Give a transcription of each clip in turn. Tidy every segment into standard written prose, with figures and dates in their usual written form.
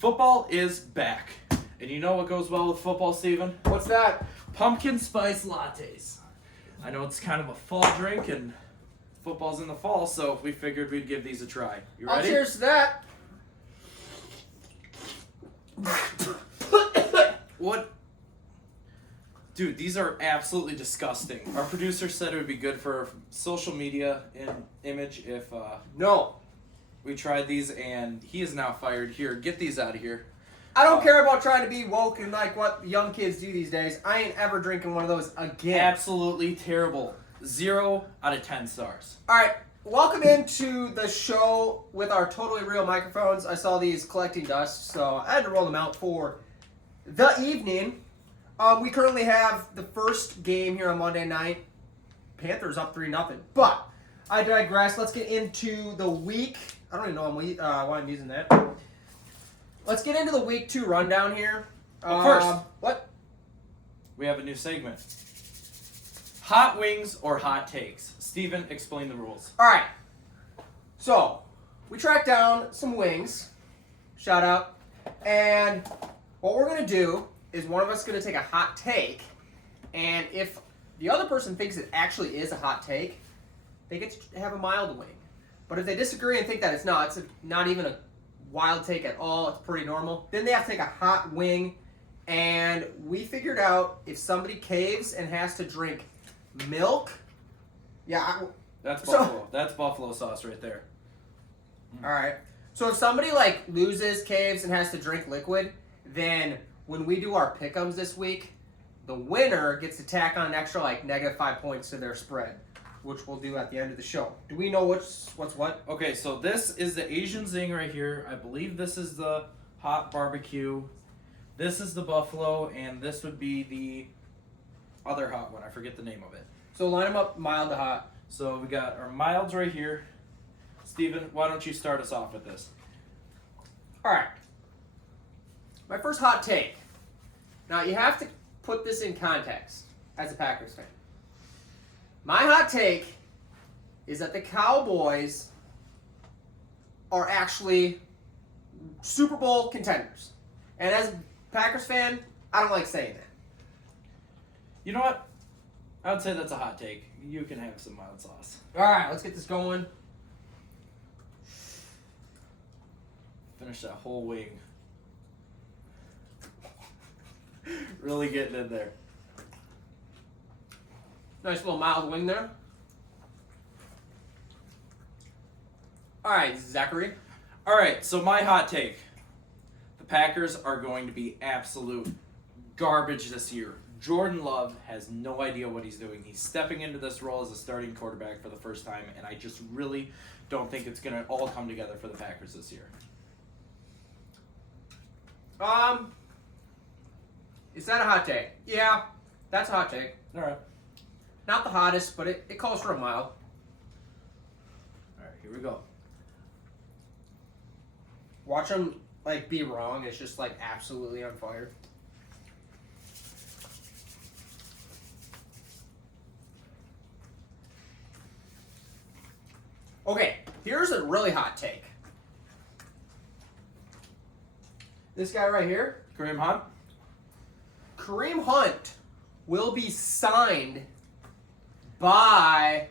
Football is back. And you know what goes well with football, Steven? What's that? Pumpkin spice lattes. I know it's kind of a fall drink, and football's in the fall, so we figured we'd give these a try. You ready? Cheers to that. What? Dude, these are absolutely disgusting. Our producer said it would be good for social media and image if No. we tried these, and he is now fired. Here, get these out of here. I don't care about trying to be woke and like what young kids do these days. I ain't ever drinking one of those again. Absolutely terrible. 0 out of 10 stars. Alright, welcome into the show with our totally real microphones. I saw these collecting dust, so I had to roll them out for the evening. We currently have the first game here on Monday night. Panthers up 3-0. But I digress. Let's get into the week. I don't even know why I'm using that. Let's get into the week 2 rundown here. But first, what? We have a new segment. Hot wings or hot takes? Steven, explain the rules. All right. So, we tracked down some wings. Shout out. And what we're going to do is one of us is going to take a hot take. And if the other person thinks it actually is a hot take, they get to have a mild wing. But if they disagree and think that it's not even a wild take at all, it's pretty normal, then they have to take a hot wing. And we figured out if somebody caves and has to drink milk, That's buffalo. That's buffalo sauce right there. All right. So if somebody like loses, caves, and has to drink liquid, then when we do our pick'ems this week, the winner gets to tack on an extra like -5 points to their spread, which we'll do at the end of the show. Do we know what's what? Okay, so this is the Asian Zing right here. I believe this is the hot barbecue. This is the buffalo, and this would be the other hot one. I forget the name of it. So line them up mild to hot. So we got our milds right here. Steven, why don't you start us off with this? All right. My first hot take. Now you have to put this in context as a Packers fan. My hot take is that the Cowboys are actually Super Bowl contenders. And as a Packers fan, I don't like saying that. You know what? I would say that's a hot take. You can have some mild sauce. All right, let's get this going. Finish that whole wing. Really getting in there. Nice little mild wing there. All right, Zachary. All right, so my hot take. The Packers are going to be absolute garbage this year. Jordan Love has no idea what he's doing. He's stepping into this role as a starting quarterback for the first time, and I just really don't think it's going to all come together for the Packers this year. Is that a hot take? Yeah, that's a hot take. All right. Not the hottest, but it calls for a mild. All right, here we go. Watch them like be wrong. It's just like absolutely on fire. Okay, here's a really hot take. This guy right here, Kareem Hunt? Kareem Hunt, will be signed by...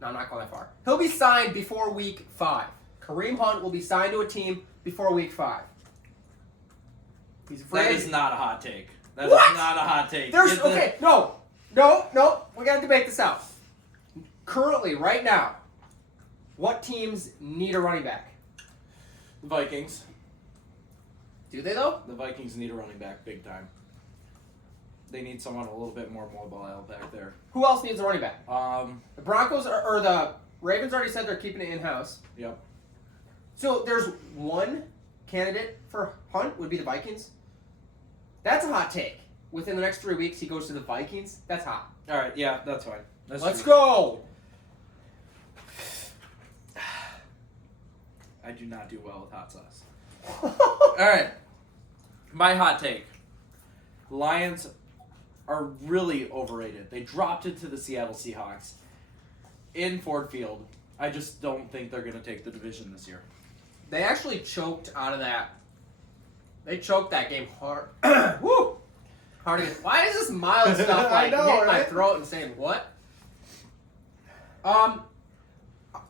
No, I'm not going that far. He'll be signed before week 5. Kareem Hunt will be signed to a team before week 5. He's afraid. That is not a hot take. That What? is not a hot take. Okay, no. We got to debate this out. Currently, right now, what teams need a running back? The Vikings. Do they, though? The Vikings need a running back big time. They need someone a little bit more mobile back there. Who else needs a running back? Um, The Broncos or the Ravens already said they're keeping it in-house. Yep. So there's one candidate for Hunt would be the Vikings. That's a hot take. Within the next 3 weeks, he goes to the Vikings. That's hot. All right, yeah, that's fine. Let's go. I do not do well with hot sauce. All right. My hot take. Lions are really overrated. They dropped it to the Seattle Seahawks in Ford Field. I just don't think they're going to take the division this year. They actually choked out of that They choked that game hard. Woo! Hard again. Why is this mild stuff I like know, hitting my right? throat and saying what?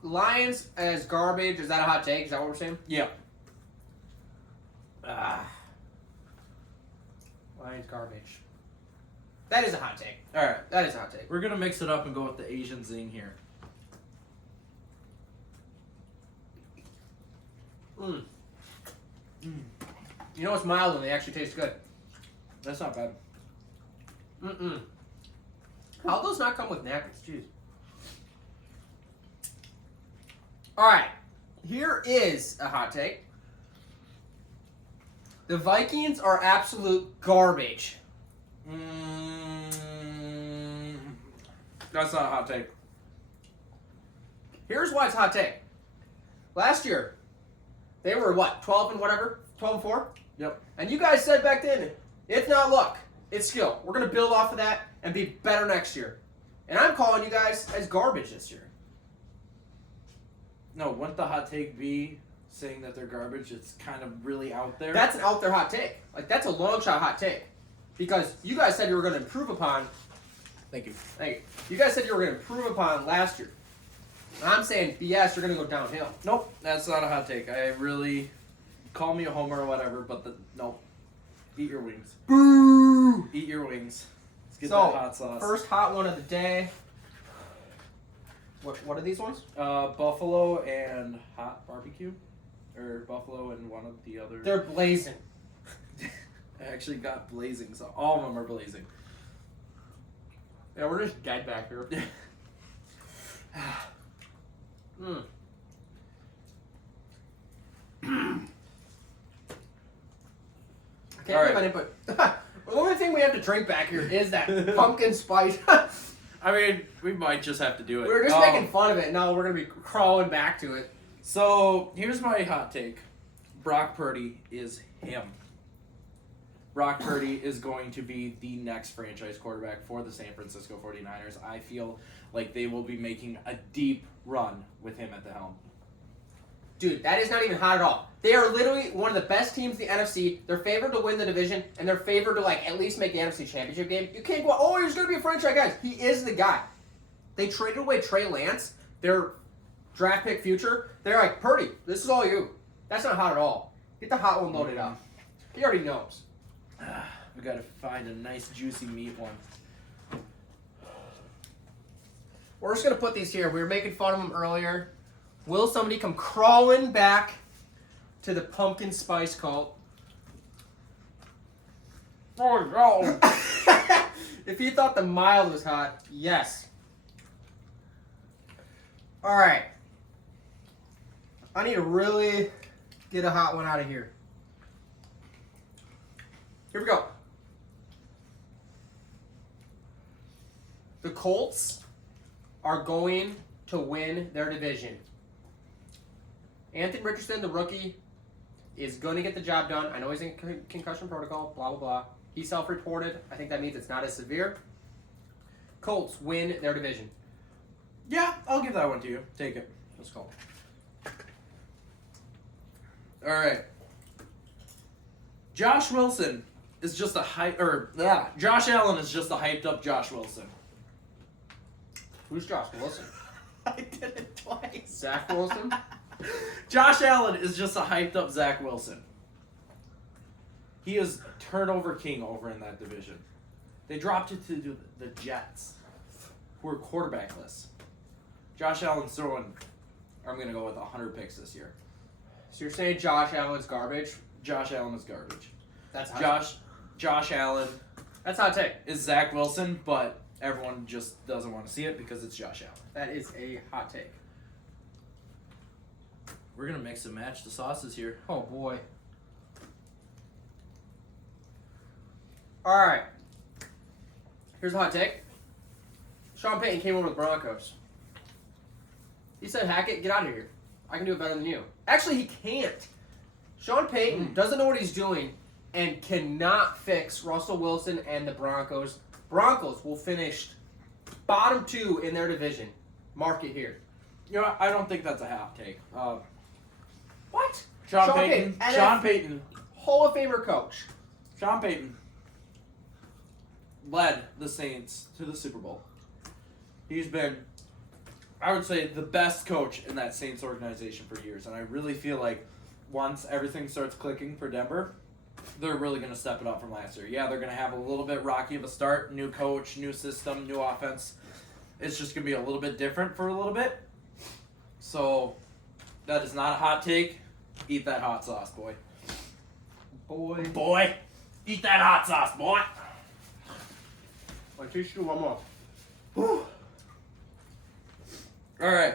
Lions as garbage. Is that a hot take? Is that what we're saying? Yeah. Lions garbage. That is a hot take. All right. That is a hot take. We're gonna mix it up and go with the Asian zing here. Mm. You know what's mild and they actually taste good? That's not bad. Mm-mm. How those not come with napkins? Jeez. All right. Here is a hot take. The Vikings are absolute garbage. That's not a hot take. Here's why it's a hot take. Last year, they were what, 12 and whatever? 12 and 4? Yep. And you guys said back then, it's not luck, it's skill. We're going to build off of that and be better next year. And I'm calling you guys as garbage this year. No, wouldn't the hot take be saying that they're garbage? It's kind of really out there. That's an out there hot take. Like, that's a long shot hot take. Because you guys said you were going to improve upon. Thank you. Thank you. You guys said you were going to improve upon last year. And I'm saying, BS, you're going to go downhill. Nope, that's not a hot take. I really call me a homer or whatever, but nope. Eat your wings. Boo! Eat your wings. Let's get So, that hot sauce. first hot one of the day. What are these ones? Buffalo and hot barbecue, or buffalo and one of the other. They're blazing. I actually got blazing, so all of them are blazing. Yeah, we're just dead back here. Mm. I can't believe I didn't put. The only thing we have to drink back here is that pumpkin spice. I mean, we might just have to do it. We were just making fun of it. Now we're gonna be crawling back to it. So here's my hot take: Brock Purdy is him. Brock Purdy is going to be the next franchise quarterback for the San Francisco 49ers. I feel like they will be making a deep run with him at the helm. Dude, that is not even hot at all. They are literally one of the best teams in the NFC. They're favored to win the division, and they're favored to like at least make the NFC Championship game. You can't go, oh, he's going to be a franchise guy. He is the guy. They traded away Trey Lance, their draft pick future. They're like, Purdy, this is all you. That's not hot at all. Get the hot one loaded up. He already knows. We got to find a nice juicy meat one. We're just going to put these here. We were making fun of them earlier. Will somebody come crawling back to the pumpkin spice cult? Oh no! If you thought the mild was hot, yes. All right. I need to really get a hot one out of here. Here we go. The Colts are going to win their division. Anthony Richardson, the rookie, is going to get the job done. I know he's in concussion protocol, blah, blah, blah. He self-reported. I think that means it's not as severe. Colts win their division. Yeah, I'll give that one to you. Take it. Let's go. All right. Josh Wilson is just a Josh Allen is just a hyped up Josh Wilson. Who's Josh Wilson? I did it twice. Zach Wilson? Josh Allen is just a hyped up Zach Wilson. He is turnover king over in that division. They dropped it to the Jets, who are quarterbackless. Josh Allen's throwing, I'm going to go with 100 picks this year. So you're saying Josh Allen's garbage? Josh Allen is garbage. That's hot. Josh Allen That's hot take. is Zach Wilson, but everyone just doesn't want to see it because it's Josh Allen. That is a hot take. We're going to mix and match the sauces here. Oh boy. All right. Here's a hot take. Sean Payton came over with the Broncos. He said, Hackett, get out of here. I can do it better than you. Actually, he can't. Sean Payton doesn't know what he's doing and cannot fix Russell Wilson and the Broncos. Broncos will finish bottom 2 in their division. Mark it here. You know, I don't think that's a hot take. What? Sean Payton Hall of Famer coach. Sean Payton led the Saints to the Super Bowl. He's been, I would say, the best coach in that Saints organization for years. And I really feel like once everything starts clicking for Denver, they're really going to step it up from last year. Yeah, they're going to have a little bit rocky of a start. New coach, new system, new offense. It's just going to be a little bit different for a little bit. So, that is not a hot take. Eat that hot sauce, boy. Boy. Eat that hot sauce, boy. I'll teach you one more. Whew. All right.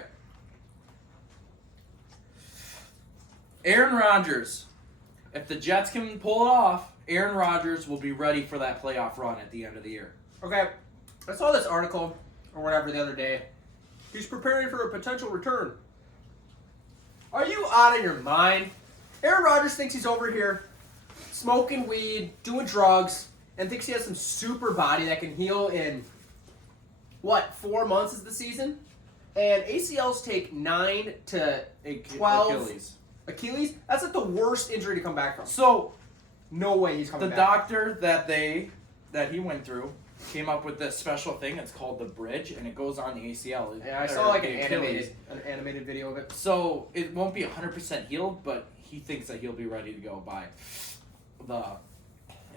Aaron Rodgers. If the Jets can pull it off, Aaron Rodgers will be ready for that playoff run at the end of the year. Okay, I saw this article or whatever the other day. He's preparing for a potential return. Are you out of your mind? Aaron Rodgers thinks he's over here smoking weed, doing drugs, and thinks he has some super body that can heal in, 4 months is the season? And ACLs take 9 to 12. Achilles? That's like the worst injury to come back from. So, no way he's coming the back. doctor that he went through came up with this special thing. It's called the bridge, and it goes on the ACL. Yeah, I saw like an animated video of it. So it won't be 100% healed, but he thinks that he'll be ready to go by the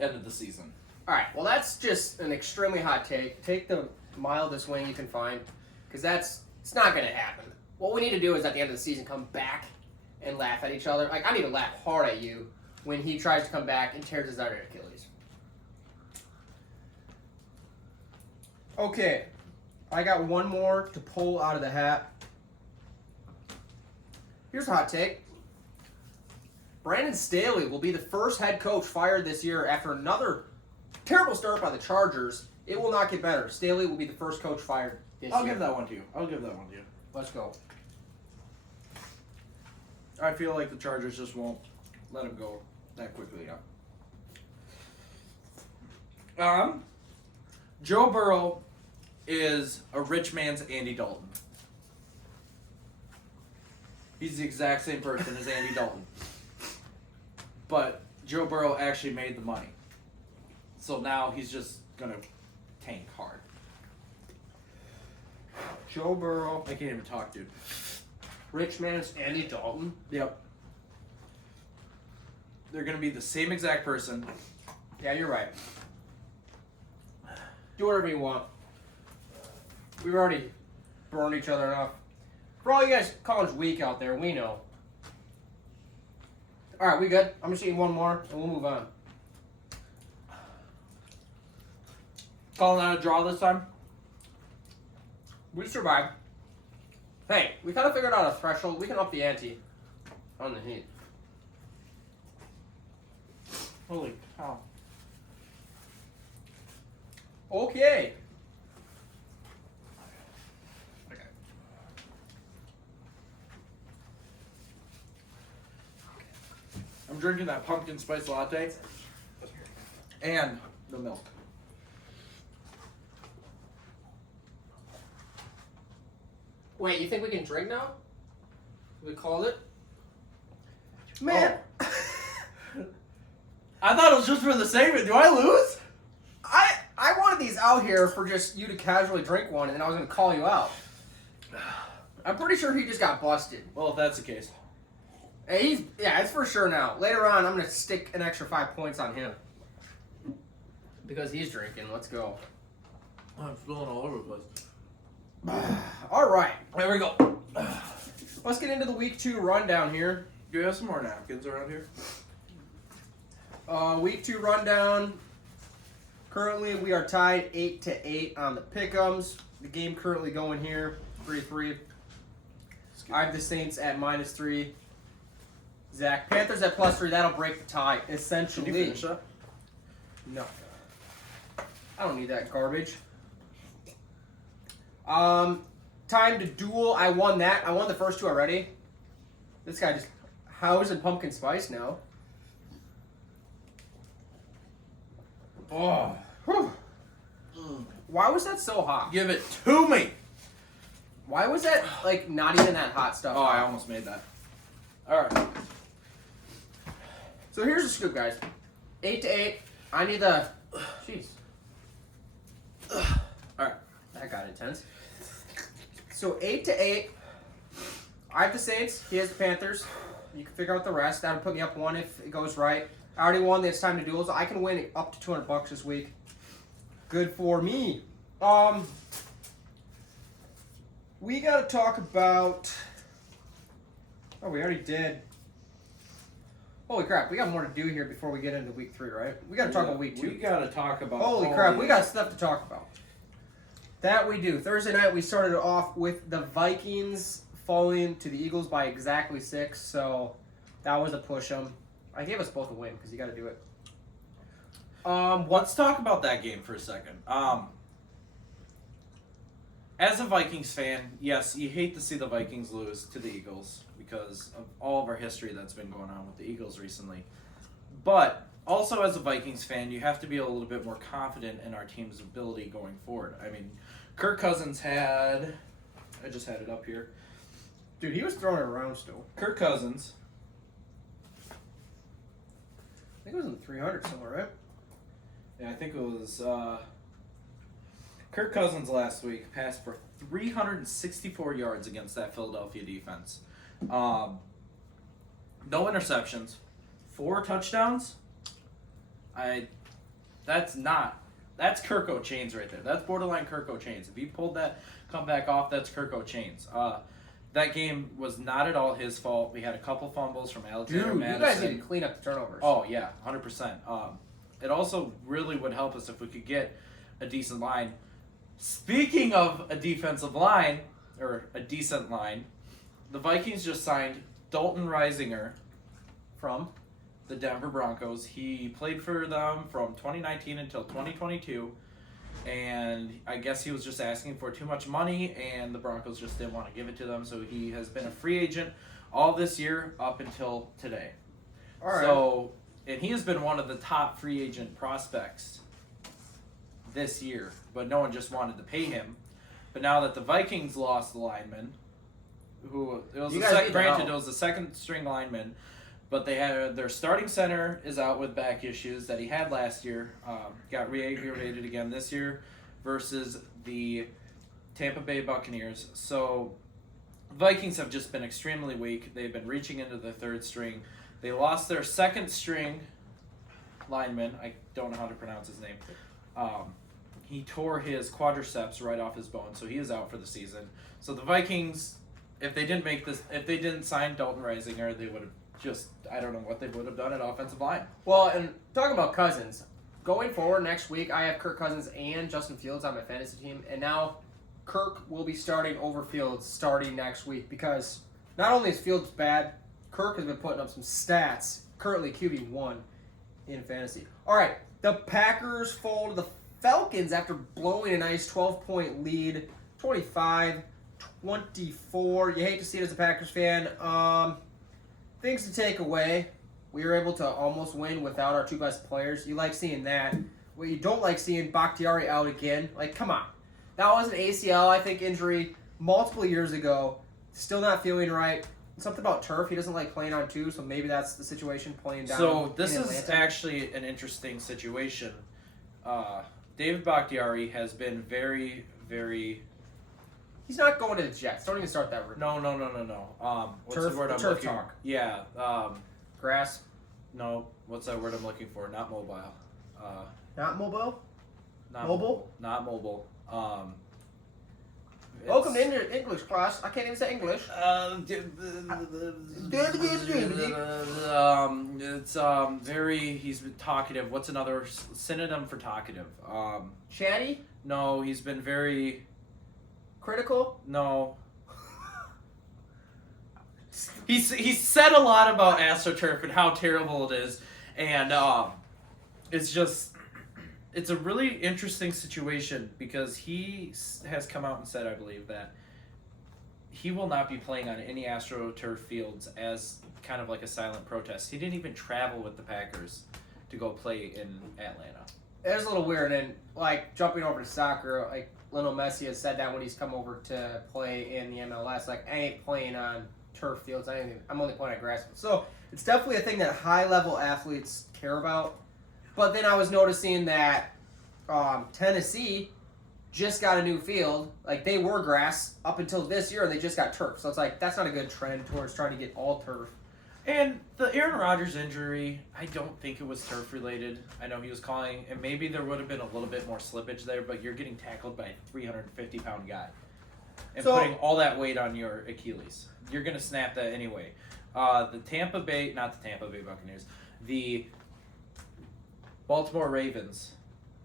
end of the season. All right, well that's just an extremely hot take. Take the mildest wing you can find, because it's not going to happen. What we need to do is at the end of the season come back and laugh at each other. Like, I need to laugh hard at you when he tries to come back and tears his other Achilles. Okay, I got one more to pull out of the hat. Here's a hot take. Brandon Staley will be the first head coach fired this year after another terrible start by the Chargers. It will not get better. Staley will be the first coach fired this I'll year. give that one to you. Let's go. I feel like the Chargers just won't let him go that quickly. Joe Burrow is a rich man's Andy Dalton. He's the exact same person as Andy Dalton. But Joe Burrow actually made the money. So now he's just going to tank hard. Joe Burrow. I can't even talk, dude. Rich man's Andy Dalton. Yep. They're going to be the same exact person. Yeah, you're right. Do whatever you want. We've already burned each other enough. For all you guys college week out there, we know. All right, we good? I'm just eating one more, and we'll move on. Calling out a draw this time? We survived. Hey, we kind of figured out a threshold. We can up the ante on the heat. Holy cow. Okay. I'm drinking that pumpkin spice latte and the milk. Wait, you think we can drink now? We called it? Man. Oh. I thought it was just for the segment. Do I lose? I wanted these out here for just you to casually drink one, and then I was going to call you out. I'm pretty sure he just got busted. Well, if that's the case. Hey, it's for sure now. Later on, I'm going to stick an extra 5 points on him. Because he's drinking. Let's go. I'm spilling all over the place. All right. There we go. Let's get into the week 2 rundown here. Do you have some more napkins around here? Week 2 rundown. Currently, we are tied 8-8 on the pick'ems. The game currently going here, 3-3. I have the Saints at -3. Zach, Panthers at +3. That'll break the tie, essentially. Can you finish that? No. I don't need that garbage. Time to duel. I won that. I won the first 2 already. This guy just housed in pumpkin spice now. Oh. Whew. Why was that so hot? Give it to me. Why was that, like, not even that hot stuff? Oh, I almost made that. All right. So So here's the scoop, guys. 8-8. I need the. Jeez. All right. That got intense. So 8-8. I have the Saints. He has the Panthers. You can figure out the rest. That'll put me up 1 if it goes right. I already won. It's time to duels. I can win up to $200 this week. Good for me. We gotta talk about. Oh, we already did. Holy crap! We got more to do here before we get into week 3, right? We gotta talk about week 2. We gotta talk about. Holy crap! We got stuff to talk about. That we do. Thursday night we started off with the Vikings falling to the Eagles by exactly 6, so that was a push 'em. I gave us both a win because you got to do it. Let's talk about that game for a second. As a Vikings fan, yes, you hate to see the Vikings lose to the Eagles because of all of our history that's been going on with the Eagles recently. But also as a Vikings fan, you have to be a little bit more confident in our team's ability going forward. I mean, Kirk Cousins had... I just had it up here. Dude, he was throwing it around still. Kirk Cousins. I think it was in the 300 somewhere, right? Yeah, I think it was... Kirk Cousins last week passed for 364 yards against that Philadelphia defense. No interceptions. 4 touchdowns. That's Kirk O'Chains right there. That's borderline Kirk O'Chains. If he pulled that comeback off, that's Kirk O'Chains. That game was not at all his fault. We had a couple fumbles from Alexander Madison. You guys need to clean up the turnovers. Oh, yeah, 100%. It also really would help us if we could get a decent line. Speaking of a defensive line, or a decent line, the Vikings just signed Dalton Reisinger from the Denver Broncos. He played for them from 2019 until 2022, and I guess he was just asking for too much money, and the Broncos just didn't want to give it to them, so he has been a free agent all this year up until today. All right. So, and he has been one of the top free agent prospects this year, but no one just wanted to pay him. But now that the Vikings lost the lineman, it was a second string lineman, but they had their starting center is out with back issues that he had last year. Got re-aggravated again this year versus the Tampa Bay Buccaneers. So Vikings have just been extremely weak. They've been reaching into the third string. They lost their second string lineman. I don't know how to pronounce his name. He tore his quadriceps right off his bone, so he is out for the season. So the Vikings, if they didn't sign Dalton Reisinger, they would have I don't know what they would have done at offensive line. Well, and talking about Cousins, going forward next week, I have Kirk Cousins and Justin Fields on my fantasy team, and now Kirk will be starting over Fields starting next week because not only is Fields bad, Kirk has been putting up some stats, currently QB1 in fantasy. All right, the Packers fall to the Falcons after blowing a nice 12-point lead, 25-24. You hate to see it as a Packers fan. Things to take away. We were able to almost win without our 2 best players. You like seeing that. What you don't like seeing, Bakhtiari out again. Like, come on. That was an ACL, I think, injury multiple years ago. Still not feeling right. Something about turf. He doesn't like playing on 2, so maybe that's the situation playing down. So this is actually an interesting situation. David Bakhtiari has been very, very... He's not going to the Jets. Don't even start that rumor. No. What's Turf, the word I'm turf looking talk. Yeah. Grass. No. What's that word I'm looking for? Not mobile. Not mobile? Not Mobile? Not mobile. Welcome to English class. I can't even say English. It's very. He's been talkative. What's another synonym for talkative? Chatty? No, he's been very. Critical? No. He's said a lot about AstroTurf and how terrible it is, and it's a really interesting situation because he has come out and said, I believe, that he will not be playing on any AstroTurf fields as kind of like a silent protest. He didn't even travel with the Packers to go play in Atlanta. It was a little weird, and like jumping over to soccer, like Lionel Messi has said that when he's come over to play in the MLS, like I ain't playing on turf fields. I'm only pointing at grass fields. So it's definitely a thing that high-level athletes care about. But then I was noticing that Tennessee just got a new field. Like, they were grass up until this year, and they just got turf. So it's like, that's not a good trend towards trying to get all turf. And the Aaron Rodgers injury, I don't think it was turf related. I know he was calling, and maybe there would have been a little bit more slippage there, but you're getting tackled by a 350-pound guy. And putting all that weight on your Achilles. You're going to snap that anyway. Not the Tampa Bay Buccaneers, the Baltimore Ravens,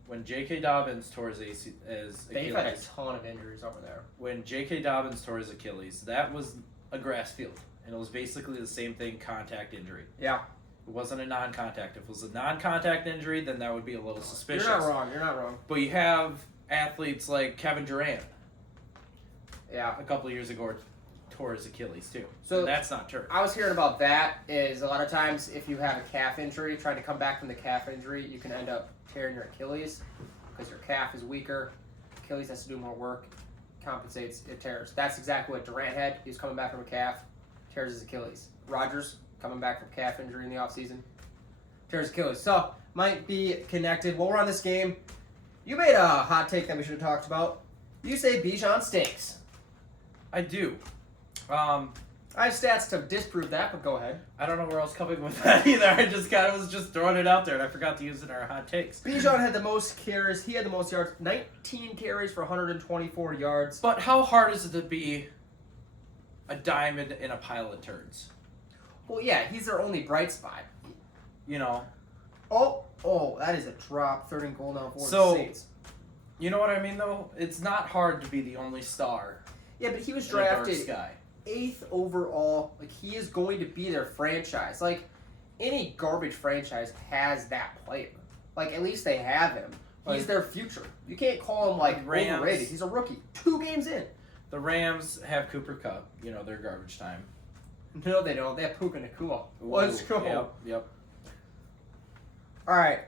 when J.K. Dobbins tore his Achilles. They've had a ton of injuries over there. When J.K. Dobbins tore his Achilles, that was a grass field. And it was basically the same thing, contact injury. Yeah. It wasn't a non-contact. If it was a non-contact injury, then that would be a little suspicious. You're not wrong. But you have athletes like Kevin Durant. Yeah. A couple of years ago tore his Achilles too. So and that's not turf. I was hearing about that is a lot of times if you have a calf injury, trying to come back from the calf injury, you can end up tearing your Achilles because your calf is weaker. Achilles has to do more work, compensates, it tears. That's exactly what Durant had. He was coming back from a calf, tears his Achilles. Rodgers coming back from calf injury in the offseason, tears his Achilles. So might be connected. While we're on this game, you made a hot take that we should have talked about. You say Bijan stinks. I do. I have stats to disprove that, but go ahead. I don't know where I was coming with that either. I just was just throwing it out there, and I forgot to use it in our hot takes. Bijan had the most carries. He had the most yards. 19 carries for 124 yards. But how hard is it to be a diamond in a pile of turds? Well, yeah, he's their only bright spot. You know. Oh, that is a drop. Third and goal now for So, the Saints. You know what I mean, though? It's not hard to be the only star. Yeah, but he was in a dark drafted sky. 8th overall. Like, he is going to be their franchise. Like, any garbage franchise has that player. Like, at least they have him. He's their future. You can't call him, like, Rams, overrated. He's a rookie. 2 games in. The Rams have Cooper Kupp. You know, they're garbage time. No, they don't. They have Puka Nacua. Let's go. Yep. All right.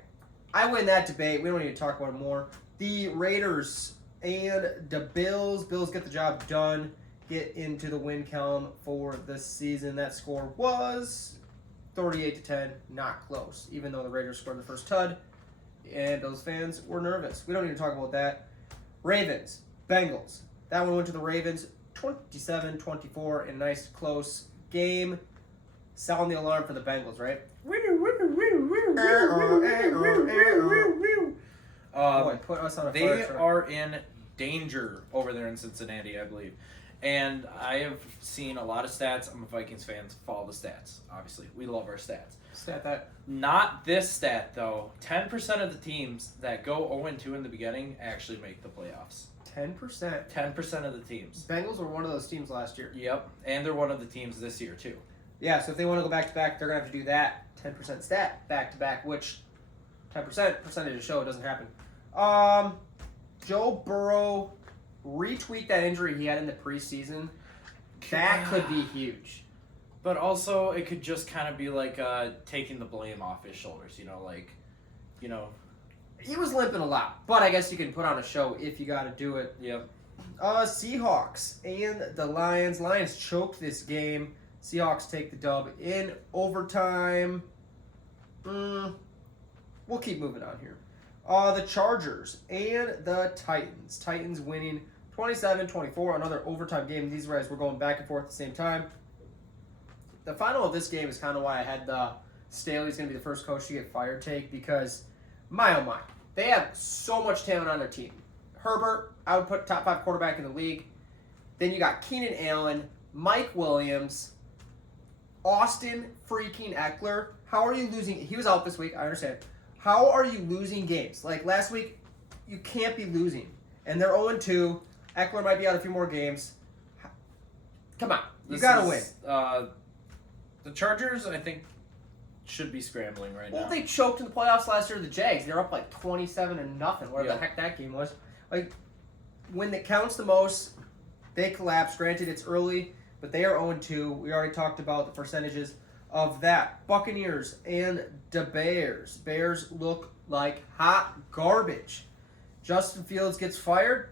I win that debate. We don't need to talk about it more. The Raiders and the Bills. Bills get the job done. Get into the win column for the season. That score was 38-10. Not close. Even though the Raiders scored the first tud. And those fans were nervous. We don't need to talk about that. Ravens. Bengals. That one went to the Ravens. 27-24 in a nice close game. Sound the alarm for the Bengals, right? Boy, put us on a They fire truck. are in danger over there in Cincinnati, I believe. And I have seen a lot of stats. I'm a Vikings fan. Follow the stats, obviously. We love our stats. Stat that. Not this stat, though. 10% of the teams that go 0-2 in the beginning actually make the playoffs. 10%. 10% of the teams. Bengals were one of those teams last year. Yep. And they're one of the teams this year, too. Yeah, so if they want to go back-to-back, they're going to have to do that 10% stat back-to-back, which 10% percentage of show it doesn't happen. Joe Burrow, retweet that injury he had in the preseason. That could be huge. But also, it could just kind of be like taking the blame off his shoulders, He was limping a lot, but I guess you can put on a show if you got to do it. Yep. Seahawks and the Lions. Lions choked this game. Seahawks take the dub in overtime. We'll keep moving on here. The Chargers and the Titans. Titans winning 27-24, another overtime game. These guys were going back and forth at the same time. The final of this game is kind of why I had the Staley's going to be the first coach to get fired take, because my oh my, they have so much talent on their team. Herbert, I would put top 5 quarterback in the league. Then you got Keenan Allen, Mike Williams, Austin freaking Eckler. How are you losing? He was out this week, I understand. How are you losing games? Like last week, you can't be losing. And they're 0-2. Eckler might be out a few more games. Come on. You got to win. The Chargers, I think, should be scrambling right now. Well, they choked in the playoffs last year to the Jags. They're up like 27-0, whatever the heck that game was. Like, when it counts the most, they collapse. Granted, it's early, but they are 0-2. We already talked about the percentages of that. Buccaneers and the Bears. Bears look like hot garbage. Justin Fields gets fired.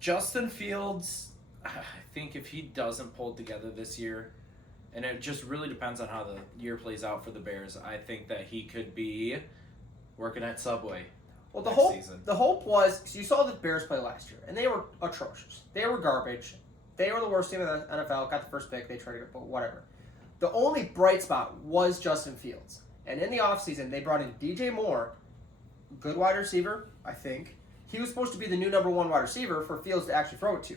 Justin Fields, I think if he doesn't pull it together this year, and it just really depends on how the year plays out for the Bears, I think that he could be working at Subway. Well, season. the hope was, so you saw the Bears play last year, and they were atrocious. They were garbage. They were the worst team in the NFL. Got the first pick. They traded it, but whatever. The only bright spot was Justin Fields. And in the offseason, they brought in DJ Moore, good wide receiver, I think. He was supposed to be the new number 1 wide receiver for Fields to actually throw it to.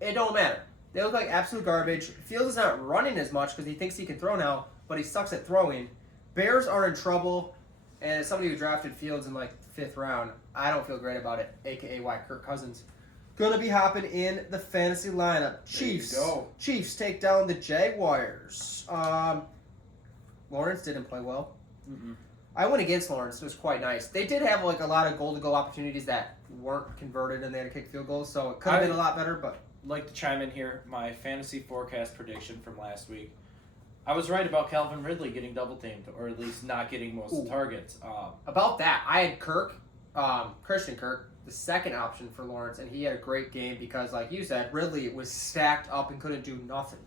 It don't matter. They look like absolute garbage. Fields is not running as much because he thinks he can throw now, but he sucks at throwing. Bears are in trouble, and as somebody who drafted Fields in like the 5th round, I don't feel great about it, a.k.a. why Kirk Cousins. Gonna be hopping in the fantasy lineup. Chiefs. There you go. Chiefs take down the Jaguars. Lawrence didn't play well. Mm-mm. I went against Lawrence. It was quite nice. They did have like a lot of goal-to-go opportunities that weren't converted, and they had to kick field goals, so it could have been a lot better. But like to chime in here. My fantasy forecast prediction from last week. I was right about Calvin Ridley getting double teamed, or at least not getting most targets. About that, I had Kirk, Christian Kirk, the second option for Lawrence, and he had a great game because, like you said, Ridley was stacked up and couldn't do nothing.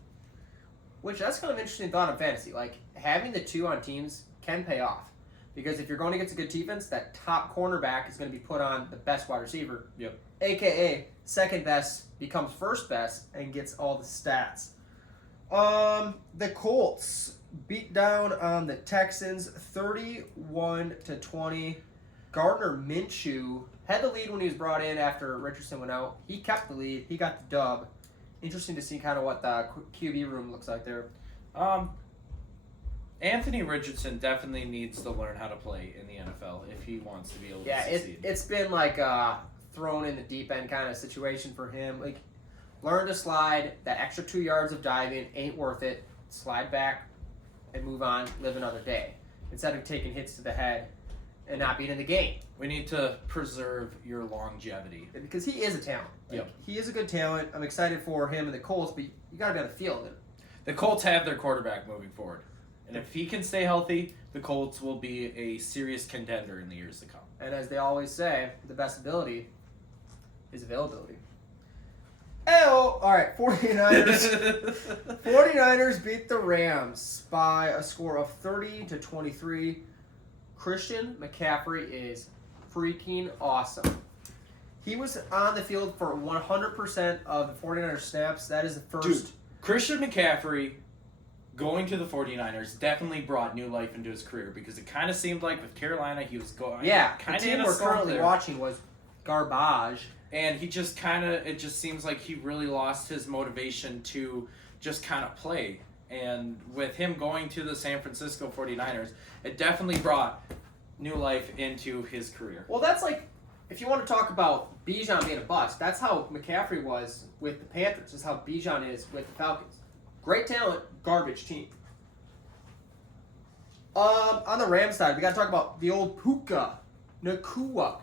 Which, that's kind of an interesting thought in fantasy. Like, having the two on teams can pay off. Because if you're going against a good defense, that top cornerback is going to be put on the best wide receiver. Yep. AKA, second best becomes first best and gets all the stats. The Colts beat down on the Texans 31-20. Gardner Minshew had the lead when he was brought in after Richardson went out. He kept the lead. He got the dub. Interesting to see kind of what the QB room looks like there. Anthony Richardson definitely needs to learn how to play in the NFL if he wants to be able to succeed. It's been like a thrown in the deep end kind of situation for him. Like, learn to slide. That extra 2 yards of diving ain't worth it. Slide back and move on. Live another day instead of taking hits to the head and not being in the game. We need to preserve your longevity. Because he is a talent. Yep. He is a good talent. I'm excited for him and the Colts, but you got to be on the field. The Colts have their quarterback moving forward. And if he can stay healthy, the Colts will be a serious contender in the years to come. And as they always say, the best ability is availability. All right, 49ers. 49ers beat the Rams by a score of 30-23. Christian McCaffrey is freaking awesome. He was on the field for 100% of the 49ers snaps. That is the first. Dude, Christian McCaffrey going to the 49ers definitely brought new life into his career because it kind of seemed like with Carolina he was going Yeah, kind the of team we're currently watching was garbage. And he just it just seems like he really lost his motivation to just kind of play. And with him going to the San Francisco 49ers, it definitely brought new life into his career. Well, that's like, if you want to talk about Bijan being a bust, that's how McCaffrey was with the Panthers. That's how Bijan is with the Falcons. Great talent, garbage team. On the Rams side, we got to talk about the old Puka Nacua.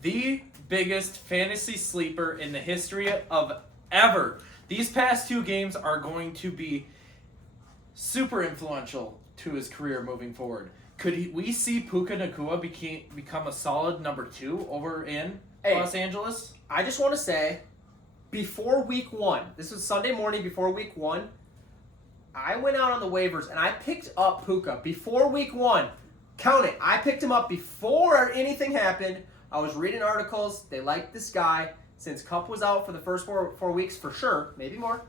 The biggest fantasy sleeper in the history of ever. These past 2 games are going to be super influential to his career moving forward. Could we see Puka Nacua become a solid number 2 over in Los Angeles? I just want to say, before week 1, this was Sunday morning before week 1, I went out on the waivers and I picked up Puka before week 1. Count it. I picked him up before anything happened. I was reading articles. They liked this guy. Since Kupp was out for the first four weeks, for sure. Maybe more.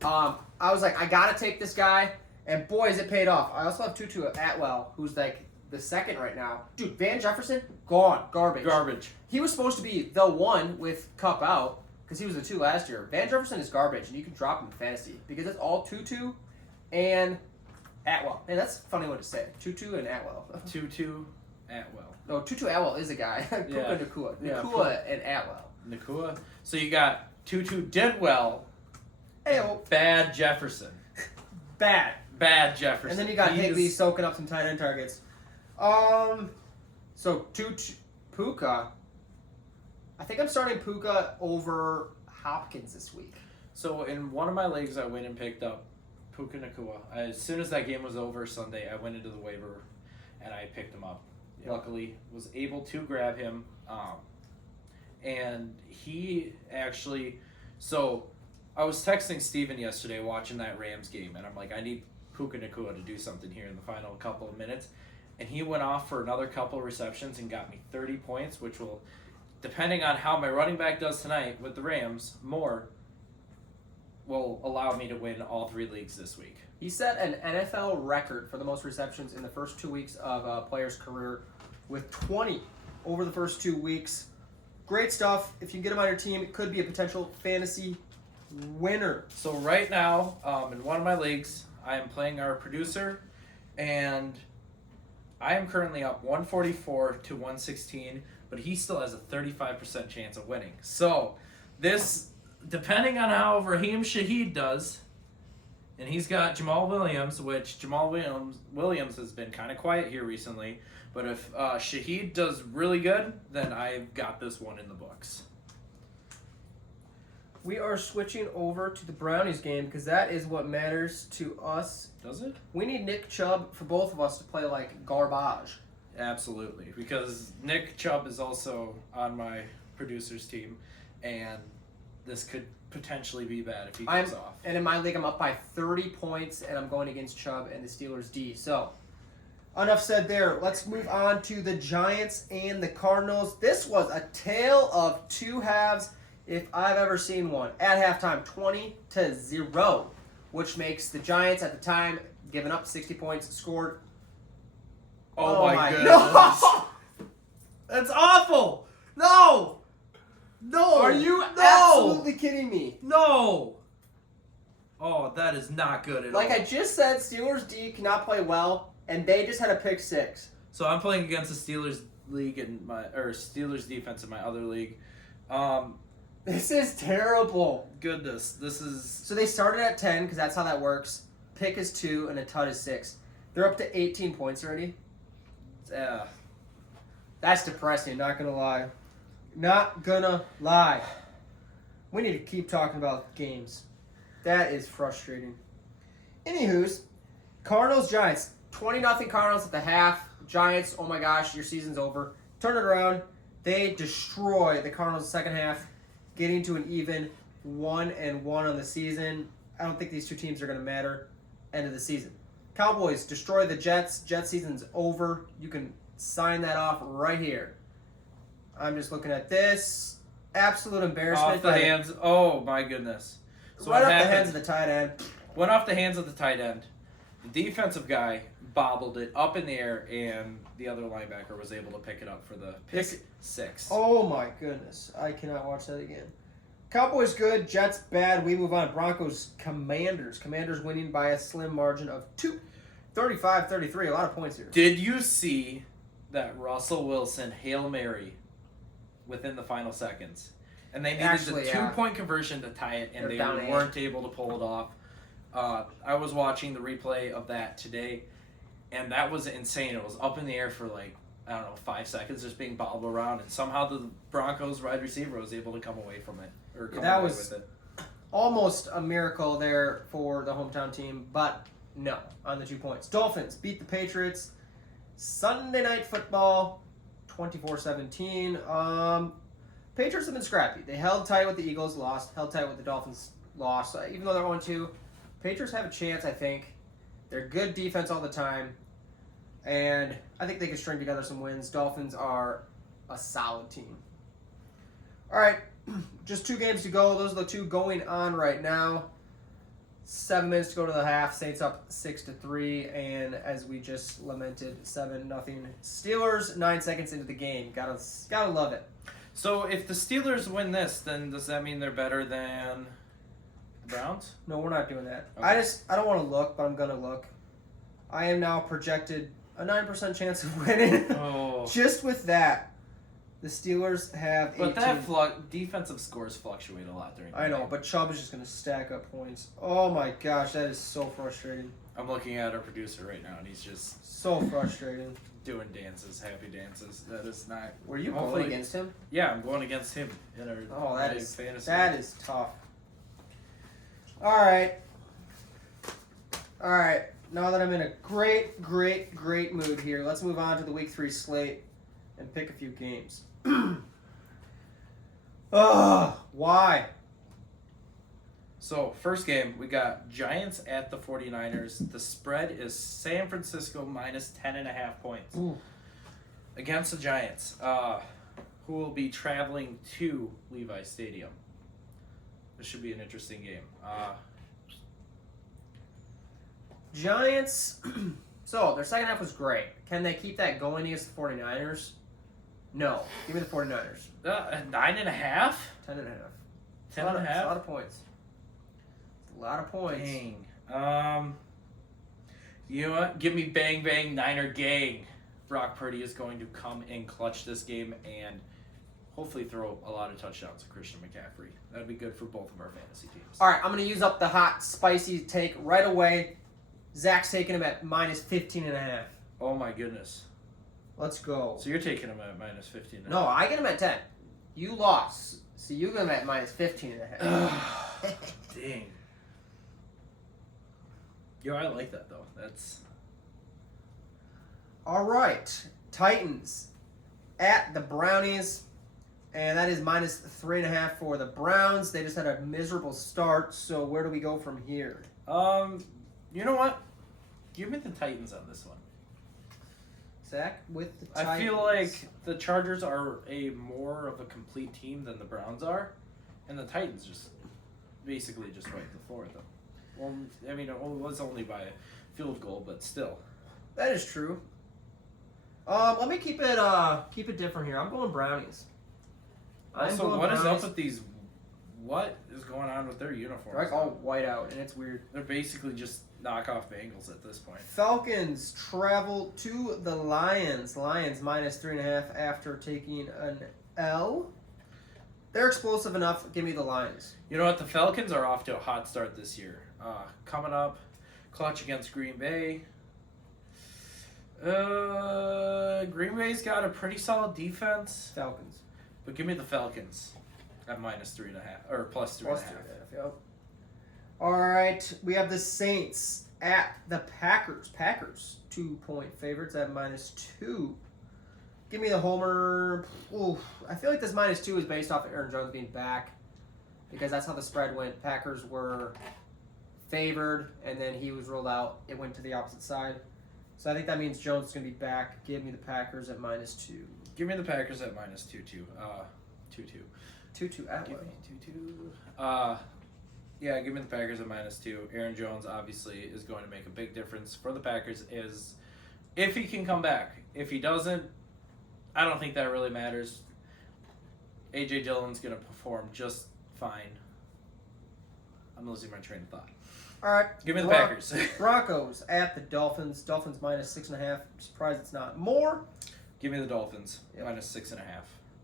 I was like, I got to take this guy. And boy, has it paid off. I also have Tutu Atwell, who's like the second right now. Dude, Van Jefferson, gone. Garbage. He was supposed to be the one with Kupp out because he was the 2 last year. Van Jefferson is garbage, and you can drop him in fantasy because it's all Tutu and Atwell. Man, that's a funny one to say. Tutu and Atwell. Tutu Atwell. No, Tutu Atwell is a guy. Yeah. Nacua. Yeah, Nacua and Atwell. Nacua. So you got Tutu did well. Bad Jefferson. Bad Jefferson. And then you got Higley soaking up some tight end targets. So Puka. I think I'm starting Puka over Hopkins this week. So in one of my leagues, I went and picked up Puka Nacua. As soon as that game was over Sunday, I went into the waiver and I picked him up. Yep. Luckily, was able to grab him. and he actually. So, I was texting Steven yesterday watching that Rams game, and I'm like, I need Puka Nacua to do something here in the final couple of minutes. And he went off for another couple of receptions and got me 30 points, which will, depending on how my running back does tonight with the Rams, will allow me to win all 3 leagues this week. He set an NFL record for the most receptions in the first 2 weeks of a player's career with 20 over the first 2 weeks. Great stuff. If you can get him on your team, it could be a potential fantasy winner. So right now, in one of my leagues, I am playing our producer, and I am currently up 144 to 116, but he still has a 35% chance of winning. So this, depending on how Raheem Shaheed does, and he's got Jamal Williams, which Jamal Williams has been kind of quiet here recently, but if Shaheed does really good, then I've got this one in the books. We are switching over to the Brownies game because that is what matters to us. Does it? We need Nick Chubb for both of us to play like garbage. Absolutely, because Nick Chubb is also on my producer's team, and this could potentially be bad if he goes off. And in my league, I'm up by 30 points, and I'm going against Chubb and the Steelers D. So, enough said there. Let's move on to the Giants and the Cardinals. This was a tale of 2 halves, if I've ever seen one. At halftime, 20-0, which makes the Giants at the time giving up 60 points, scored. Oh my goodness. No! That's awful! No! No! Are you No! absolutely kidding me? No! Oh, that is not good at all. Like I just said, Steelers D cannot play well, and they just had a pick 6. So I'm playing against the Steelers league Steelers defense in my other league. This is terrible. Goodness, this is. So they started at 10 because that's how that works. Pick is 2 and a tut is 6. They're up to 18 points already. Yeah. That's depressing. Not gonna lie. Not gonna lie. We need to keep talking about games. That is frustrating. Anywho's, Cardinals Giants 20-0 Cardinals at the half. Giants, oh my gosh, your season's over. Turn it around. They destroy the Cardinals second half, getting to an even 1-1 on the season. I don't think these 2 teams are going to matter. End of the season. Cowboys destroy the Jets. Jets season's over. You can sign that off right here. I'm just looking at this. Absolute embarrassment. Off the hands. Oh my goodness. So right what off the happened? hands of the tight end. Went off the hands of the tight end. The defensive guy bobbled it up in the air, and the other linebacker was able to pick it up for the pick 6. Oh my goodness. I cannot watch that again. Cowboys good, Jets bad. We move on. Broncos, Commanders. Commanders winning by a slim margin of 2. 35-33. A lot of points here. Did you see that Russell Wilson Hail Mary within the final seconds? And they needed Actually, the 2-point conversion to tie it, and They're they down 8. weren't able to pull it off. I was watching the replay of that today, and that was insane. It was up in the air for 5 seconds, just being bobbled around, and somehow the Broncos wide receiver was able to come away from it. Or come That away was- with it. Almost a miracle there for the hometown team, but no, on the 2 points. Dolphins beat the Patriots. Sunday Night Football, 24-17. Patriots have been scrappy. They held tight with the Eagles, lost. Held tight with the Dolphins, lost. Even though they're 1-2, Patriots have a chance, I think. They're good defense all the time, and I think they can string together some wins. Dolphins are a solid team. All right, just 2 games to go. Those are the 2 going on right now. 7 minutes to go to the half. Saints up 6-3, and as we just lamented, 7-0 Steelers. 9 seconds into the game. Gotta love it. So if the Steelers win this, then does that mean they're better than the Browns? No, we're not doing that. Okay. I don't want to look, but I'm gonna look. I am now projected a 9% chance of winning. Oh. Just with that, the Steelers have 18. But that defensive scores fluctuate a lot during the I know, game. but Chubb is just gonna stack up points. Oh my gosh, that is so frustrating. I'm looking at our producer right now, and he's just So frustrating. doing dances, happy dances. That is not. Were you hopefully- going against him? Yeah, I'm going against him in our Oh, that live is fantasy. that is tough. All right. Now that I'm in a great mood here, let's move on to the Week 3 slate and pick a few games. Ugh, why? So, first game, we got Giants at the 49ers. The spread is San Francisco minus 10.5 points. Ooh. Against the Giants, who will be traveling to Levi Stadium. This should be an interesting game. Giants, so their second half was great. Can they keep that going against the 49ers? No. Give me the 49ers. 9.5? 10.5. 10.5? It's a lot of points. It's a lot of points. Dang. You know what? Give me bang bang Niner gang. Brock Purdy is going to come and clutch this game and hopefully throw a lot of touchdowns to Christian McCaffrey. That'd be good for both of our fantasy teams. All right, I'm going to use up the hot, spicy take right away. Zach's taking him at minus 15.5. Oh my goodness. Let's go. So you're taking him at minus 15. No, I get him at 10. You lost. So you get him at minus 15.5. Dang. Yo, I like that though. That's All right. Titans at the Brownies. And that is minus 3.5 for the Browns. They just had a miserable start. So where do we go from here? you know what? Give me the Titans on this one. Zach with the Titans. I feel like the Chargers are a more of a complete team than the Browns are, and the Titans just basically just wiped the floor with them. Well, I mean, it was only by a field goal, but still. That is true. Let me keep it different here. I'm going Brownies. Also, what is up with these? What is going on with their uniforms? They're like all white out, and it's weird. They're basically just knockoff Bengals at this point. Falcons travel to the Lions. Lions minus 3.5 after taking an L. They're explosive enough. Give me the Lions. You know what? The Falcons are off to a hot start this year. Coming up, clutch against Green Bay. Green Bay's got a pretty solid defense. Falcons. But give me the Falcons at minus 3.5 or plus 3.5. Plus 3.5. Yep. All right, we have the Saints at the Packers. Packers 2-point favorites at minus 2. Give me the homer. Ooh, I feel like this minus 2 is based off of Aaron Jones being back because that's how the spread went. Packers were favored, and then he was ruled out. It went to the opposite side. So I think that means Jones is going to be back. Give me the Packers at minus 2. Give me the Packers at minus 2-2. 2-2. 2-2 at Give will. me 2-2. Yeah, give me the Packers at minus 2. Aaron Jones obviously is going to make a big difference for the Packers is if he can come back. If he doesn't, I don't think that really matters. A.J. Dillon's going to perform just fine. I'm losing my train of thought. All right. Give me the Packers. Broncos at the Dolphins. Dolphins minus 6.5. I'm surprised it's not more. Give me the Dolphins. Yep. Minus 6.5.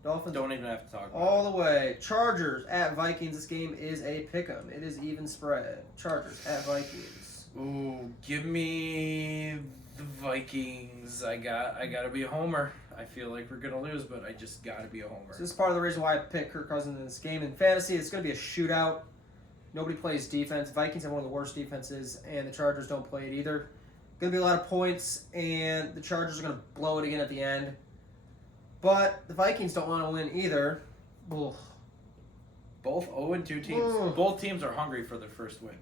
Dolphins Don't even have to talk about all the way. Chargers at Vikings. This game is a pick'em. It is even spread. Chargers at Vikings. Ooh, give me the Vikings. I gotta be a homer. I feel like we're gonna lose, but I just gotta be a homer. So this is part of the reason why I picked Kirk Cousins in this game. In fantasy, it's going to be a shootout. Nobody plays defense. Vikings have one of the worst defenses, and the Chargers don't play it either. Going to be a lot of points, and the Chargers are going to blow it again at the end. But the Vikings don't want to win either. Ugh. Both 0-2 teams. Ugh. Both teams are hungry for their first win.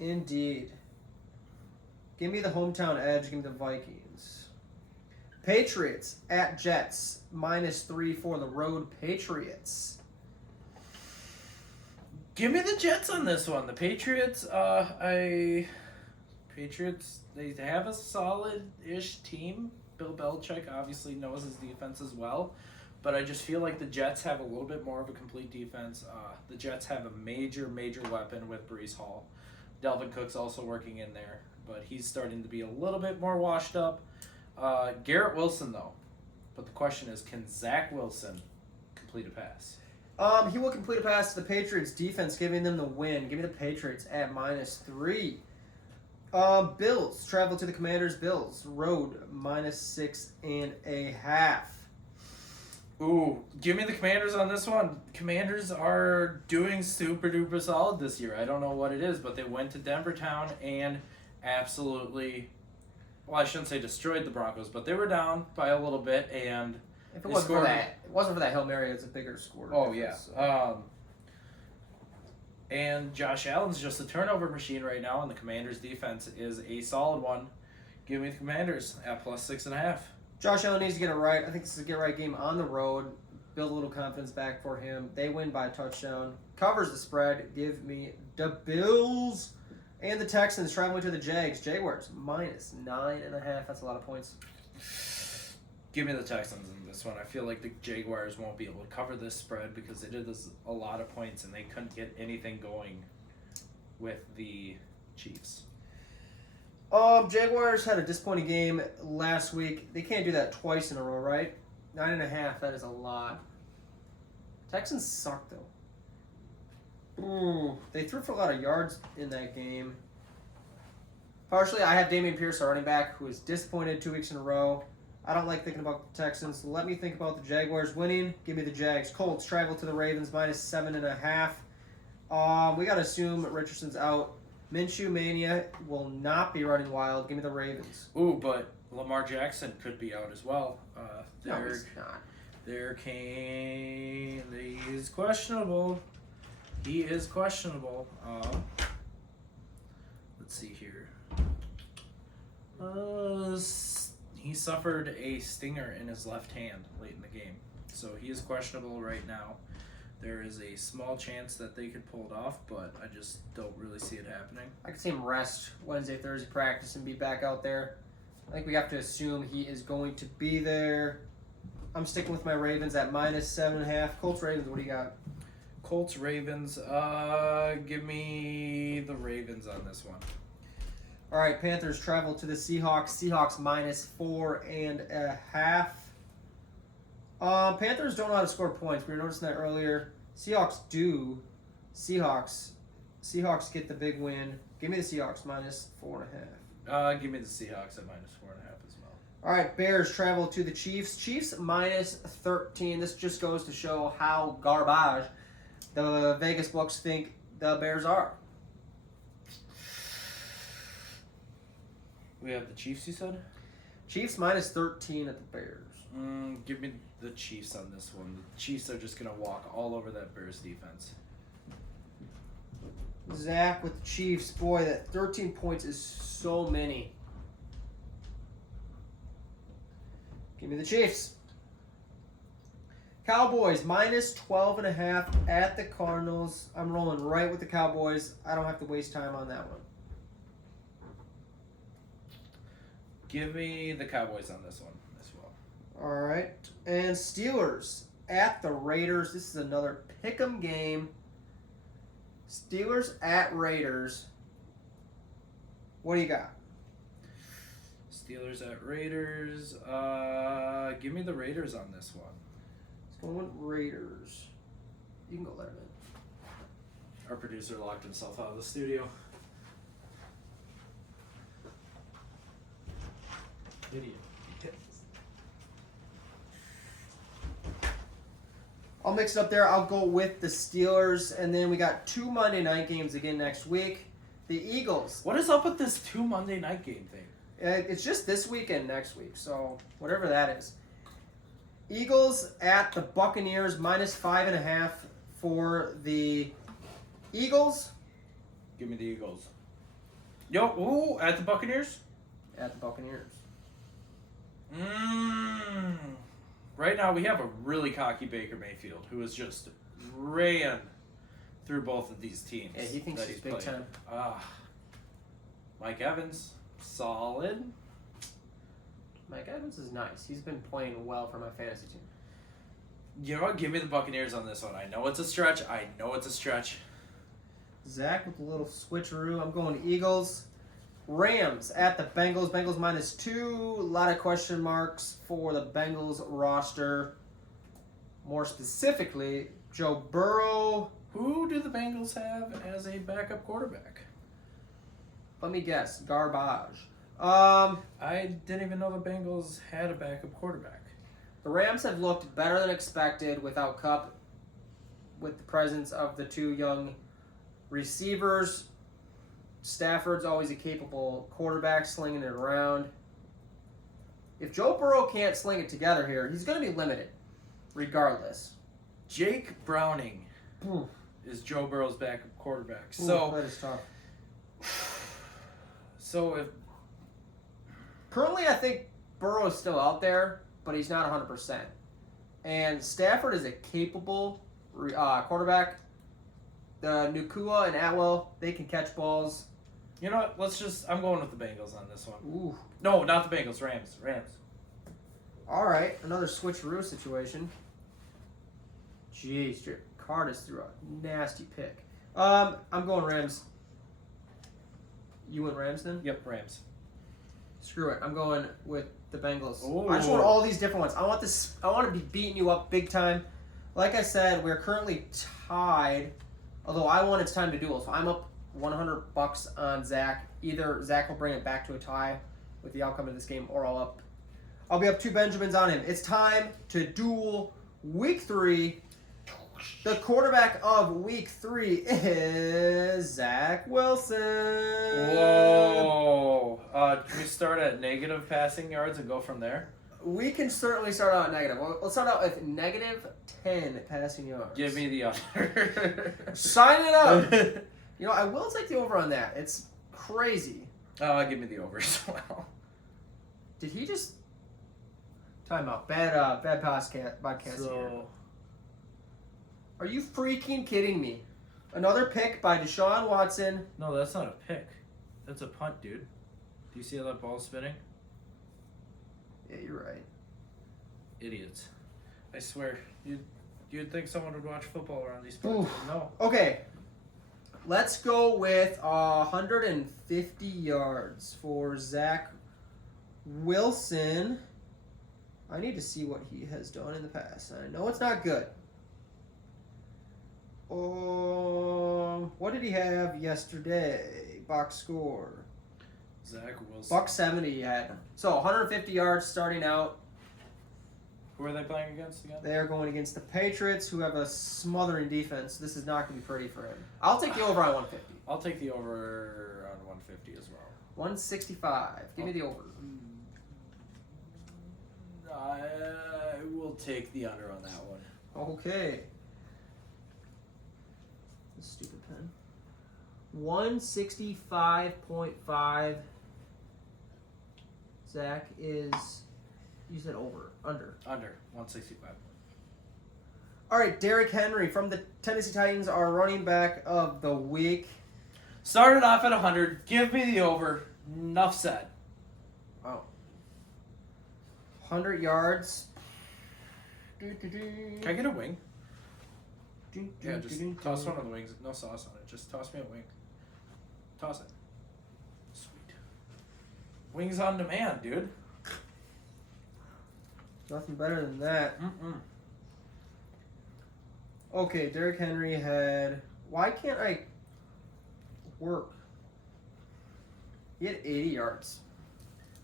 Indeed. Give me the hometown edge. Give me the Vikings. Patriots at Jets. Minus 3 for the road Patriots. Give me the Jets on this one. The Patriots, Patriots, they have a solid-ish team. Bill Belichick obviously knows his defense as well, but I just feel like the Jets have a little bit more of a complete defense. The Jets have a major weapon with Breece Hall. Dalvin Cook's also working in there, but he's starting to be a little bit more washed up. Garrett Wilson, though. But the question is, can Zach Wilson complete a pass? He will complete a pass to the Patriots defense, giving them the win. Give me the Patriots at minus 3. Bills travel to the Commanders. Bills road minus 6.5. Ooh, give me the Commanders on this one. Commanders are doing super duper solid this year. I don't know what it is, but they went to Denver Town and absolutely, well, I shouldn't say destroyed the Broncos, but they were down by a little bit and If it They wasn't for scored- that, Hail Mary, it's a bigger score. Oh yeah. difference, so. And Josh Allen's just a turnover machine right now, and the Commanders' defense is a solid one. Give me the Commanders at plus 6.5. Josh Allen needs to get it right. I think this is a get right game on the road. Build a little confidence back for him. They win by a touchdown. Covers the spread. Give me the Bills. And the Texans traveling to the Jaguars minus 9.5. That's a lot of points. Give me the Texans in this one. I feel like the Jaguars won't be able to cover this spread because it is a lot of points, and they couldn't get anything going with the Chiefs. Jaguars had a disappointing game last week. They can't do that twice in a row, right? 9.5. That is a lot. Texans suck though. They threw for a lot of yards in that game. Partially, I have Dameon Pierce, our running back, who is disappointed 2 weeks in a row. I don't like thinking about the Texans. Let me think about the Jaguars winning. Give me the Jags. Colts travel to the Ravens minus 7.5. We got to assume Richardson's out. Minshew Mania will not be running wild. Give me the Ravens. Ooh, but Lamar Jackson could be out as well. No, he's not. He's questionable. He is questionable. Let's see here. He suffered a stinger in his left hand late in the game, so he is questionable right now. There is a small chance that they could pull it off, but I just don't really see it happening. I could see him rest Wednesday, Thursday practice and be back out there. I think we have to assume he is going to be there. I'm sticking with my Ravens at minus 7.5. Colts Ravens, what do you got? Colts Ravens. Give me the Ravens on this one. All right, Panthers travel to the Seahawks. Seahawks minus 4.5. Panthers don't know how to score points. We were noticing that earlier. Seahawks do. Seahawks get the big win. Give me the Seahawks minus 4.5. Give me the Seahawks at minus 4.5 as well. All right, Bears travel to the Chiefs. Chiefs minus 13. This just goes to show how garbage the Vegas books think the Bears are. We have the Chiefs, you said? Chiefs minus 13 at the Bears. Give me the Chiefs on this one. The Chiefs are just going to walk all over that Bears defense. Zach with the Chiefs. Boy, that 13 points is so many. Give me the Chiefs. Cowboys minus 12.5 at the Cardinals. I'm rolling right with the Cowboys. I don't have to waste time on that one. Give me the Cowboys on this one as well. All right. And Steelers at the Raiders. This is another pick'em game. Steelers at Raiders. What do you got? Steelers at Raiders. Give me the Raiders on this one. Let's go with Raiders. You can go let him in. Our producer locked himself out of the studio. Idiot. I'll mix it up there. I'll go with the Steelers. And then we got 2 Monday night games again next week. The Eagles. What is up with this 2 Monday night game thing? It's just this week and next week. So whatever that is. Eagles at the Buccaneers. Minus 5.5 for the Eagles. Give me the Eagles. Ooh, at the Buccaneers? At the Buccaneers. Right now we have a really cocky Baker Mayfield who has just ran through both of these teams. Yeah, he thinks that he's big played. time. Mike Evans, solid. Mike Evans is nice. He's been playing well for my fantasy team. You know what? Give me the Buccaneers on this one. I know it's a stretch. Zach with a little switcheroo. I'm going Eagles. Rams at the Bengals. Bengals minus 2. A lot of question marks for the Bengals roster. More specifically, Joe Burrow. Who do the Bengals have as a backup quarterback? Let me guess. Garbage. I didn't even know the Bengals had a backup quarterback. The Rams have looked better than expected without Kupp, with the presence of the 2 young receivers. Stafford's always a capable quarterback, slinging it around. If Joe Burrow can't sling it together here, he's going to be limited, regardless. Jake Browning Ooh. is Joe Burrow's backup quarterback. Ooh, So that is tough. So if Currently, I think Burrow is still out there, but he's not 100%. And Stafford is a capable quarterback. The Nukua and Atwell, they can catch balls. you know what, I'm going with the Bengals on this one. Ooh. No, not the Bengals, Rams. All right, another switcheroo situation. Jeez, Cardis threw a nasty pick. I'm going Rams. You went Rams then? Yep, Rams. Screw it. I'm going with the Bengals. Ooh. I just want all these different ones. I want to be beating you up big time. Like I said, we're currently tied. Although I won, it's time to duel. So I'm up $100 on Zach. Either Zach will bring it back to a tie with the outcome of this game, or I'll be up 2 Benjamins on him. It's time to duel week 3. The quarterback of week 3 is Zach Wilson. Whoa. Can we start at negative passing yards and go from there? We can certainly start out negative. Let's start out with negative 10 passing yards. Give me the under. Sign it up. You know, I will take the over on that. It's crazy. Give me the over as well. Did he just... Time out. Bad podcast here. So, Are you freaking kidding me? Another pick by Deshaun Watson. no, that's not a pick. That's a punt, dude. Do you see how that ball's spinning? Yeah, you're right. Idiots. I swear. You'd think someone would watch football around these parts. Oof. but No. Okay. Let's go with 150 yards for Zach Wilson. I need to see what he has done in the past. I know it's not good. What did he have yesterday? Box score. Zach Wilson. Buck 70 he had. So 150 yards starting out. Who are they playing against again? They are going against the Patriots, who have a smothering defense. This is not going to be pretty for him. I'll take the over on 150. I'll take the over on 150 as well. 165. Give me the over. I will take the under on that one. Okay. This stupid pen. 165.5. Zach is... You said over. Under. Under 165. All right, Derrick Henry from the Tennessee Titans, our running back of the week. Started off at 100. Give me the over. Enough said. Wow. 100 yards. Can I get a wing? Yeah, just toss one of the wings. No sauce on it. Just toss me a wing. Toss it. Sweet. Wings on demand, dude. Nothing better than that. Mm-mm. Okay, Derrick Henry had... Why can't I work? He had 80 yards.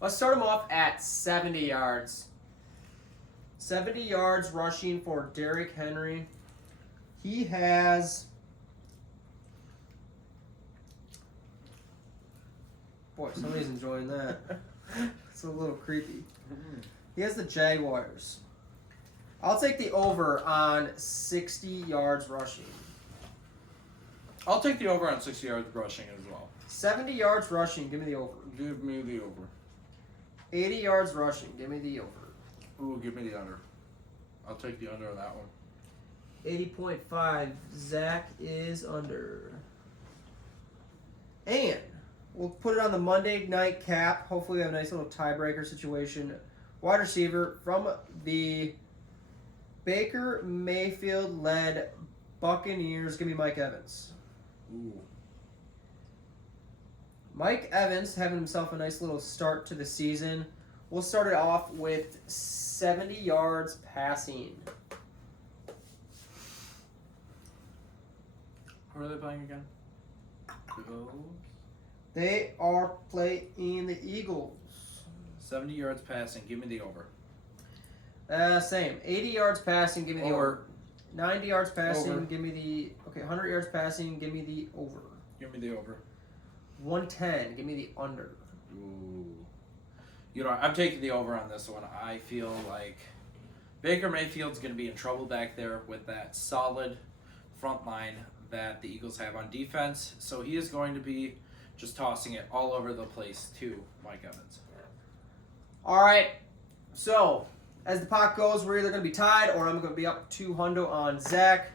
Let's start him off at 70 yards. 70 yards rushing for Derrick Henry. He has... Boy, somebody's enjoying that. It's a little creepy. He has the Jaguars. I'll take the over on 60 yards rushing. I'll take the over on 60 yards rushing as well. 70 yards rushing, give me the over. Give me the over. 80 yards rushing, give me the over. Ooh, give me the under. I'll take the under on that one. 80.5, Zach is under. And we'll put it on the Monday night cap. Hopefully we have a nice little tiebreaker situation. Wide receiver from the Baker Mayfield-led Buccaneers. Give me Mike Evans. Ooh. Mike Evans having himself a nice little start to the season. We'll start it off with 70 yards passing. Who are they playing again? Bills. They are playing the Eagles. 70 yards passing. Give me the over. Same. 80 yards passing, give me the over. 90 yards passing, Over. give me the... Okay, 100 yards passing, give me the over. Give me the over. 110, give me the under. Ooh. You know, I'm taking the over on this one. I feel like Baker Mayfield's going to be in trouble back there with that solid front line that the Eagles have on defense. So he is going to be just tossing it all over the place to Mike Evans. All right. So, as the pot goes, we're either going to be tied or I'm going to be up 200 on Zach.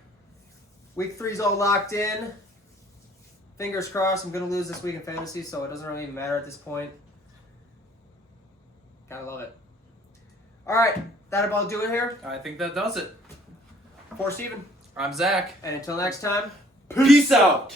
Week 3's all locked in. Fingers crossed. I'm going to lose this week in fantasy, so it doesn't really even matter at this point. Gotta love it. All right. That about do it here. I think that does it. For Steven. I'm Zach. And until next time. Peace out.